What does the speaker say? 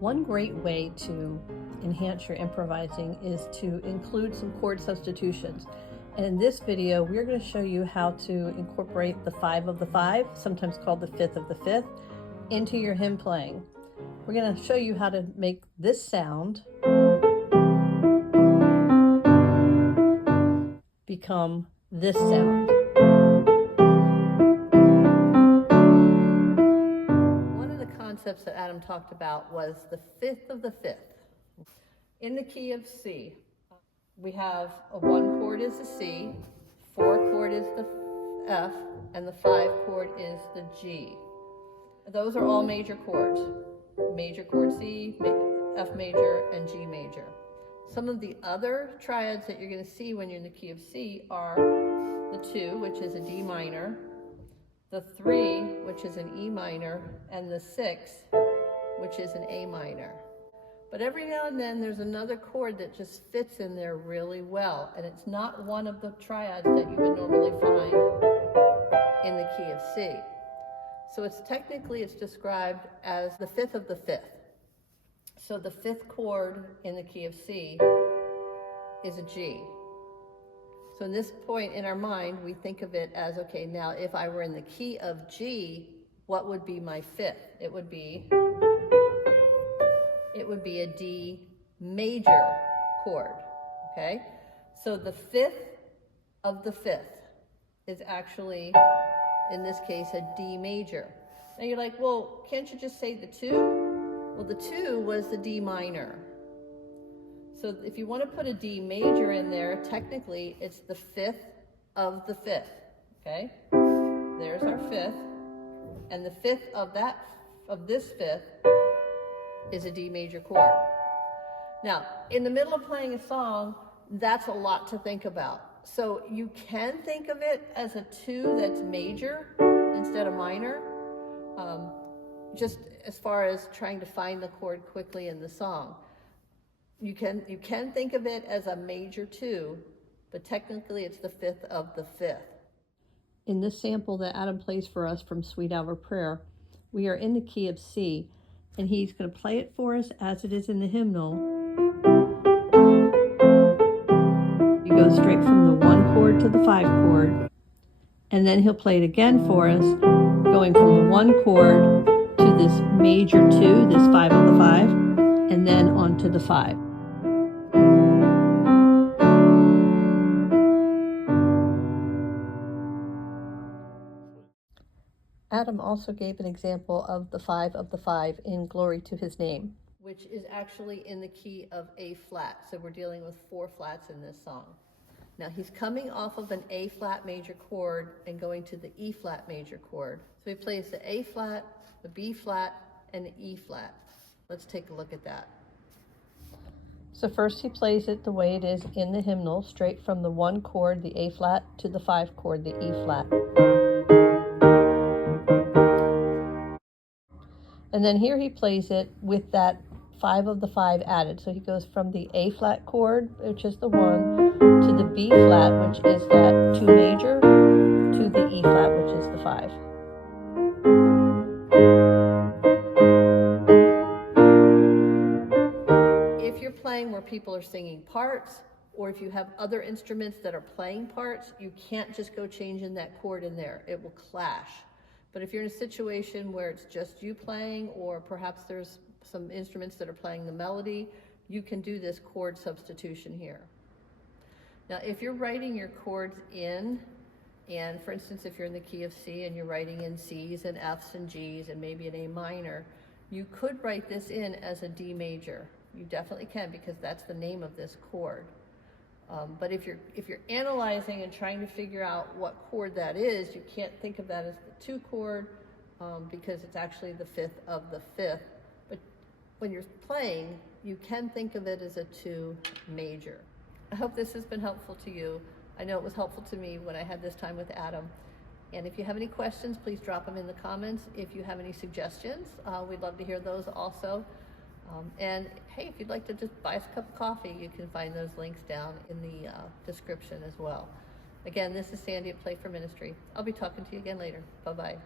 One great way to enhance your improvising is to include some chord substitutions. And in this video, we're going to show you how to incorporate the 5 of the 5, sometimes called the 5th of the 5th, into your hymn playing. We're going to show you how to make this sound become this sound. One of the concepts that Adam talked about was the 5th of the 5th. In the key of C, we have a 1 chord is the C, 4 chord is the F, and the 5 chord is the G. Those are all major chords. Major chord C, F major, and G major. Some of the other triads that you're going to see when you're in the key of C are the 2, which is a D minor, the 3, which is an E minor, and the 6, which is an A minor. But every now and then there's another chord that just fits in there really well, and it's not one of the triads that you would normally find in the key of C. So it's described as the 5th of the 5th. So the 5th chord in the key of C is a G. So in this point in our mind, we think of it as, okay, now if I were in the key of G, what would be my 5th? It would be a D major chord, okay? So the 5th of the 5th is actually, in this case, a D major. Now you're like, well, can't you just say the 2? Well, the 2 was the D minor. So if you want to put a D major in there, technically it's the 5th of the 5th, okay? There's our 5th, and the 5th of this 5th is a D major chord. Now, in the middle of playing a song, that's a lot to think about. So you can think of it as a 2 that's major instead of minor, just as far as trying to find the chord quickly in the song. You can think of it as a major 2, but technically it's the 5th of the 5th. In this sample that Adam plays for us from Sweet Hour Prayer, we are in the key of C, and he's going to play it for us as it is in the hymnal. He goes straight from the 1 chord to the 5 chord, and then he'll play it again for us, going from the 1 chord to this major 2, this 5 of the 5, and then on to the 5. Adam also gave an example of the 5 of the 5 in Glory to His Name, which is actually in the key of A flat. So we're dealing with 4 flats in this song. Now he's coming off of an A flat major chord and going to the E flat major chord. So he plays the A flat, the B flat, and the E flat. Let's take a look at that. So first he plays it the way it is in the hymnal, straight from the 1 chord, the A flat, to the 5 chord, the E flat. And then here he plays it with that 5 of the 5 added. So he goes from the A flat chord, which is the 1, to the B flat, which is that 2 major, to the E flat, which is the 5. If you're playing where people are singing parts, or if you have other instruments that are playing parts, you can't just go changing that chord in there. It will clash. But if you're in a situation where it's just you playing, or perhaps there's some instruments that are playing the melody, you can do this chord substitution here. Now, if you're writing your chords in, and for instance, if you're in the key of C and you're writing in C's and F's and G's and maybe an A minor, you could write this in as a D major. You definitely can, because that's the name of this chord. But if you're analyzing and trying to figure out what chord that is, you can't think of that as the 2 chord because it's actually the 5th of the 5th. But when you're playing, you can think of it as a 2 major. I hope this has been helpful to you. I know it was helpful to me when I had this time with Adam. And if you have any questions, please drop them in the comments. If you have any suggestions, we'd love to hear those also. And hey, if you'd like to just buy us a cup of coffee, you can find those links down in the description as well. Again, this is Sandy at Play for Ministry. I'll be talking to you again later. Bye-bye.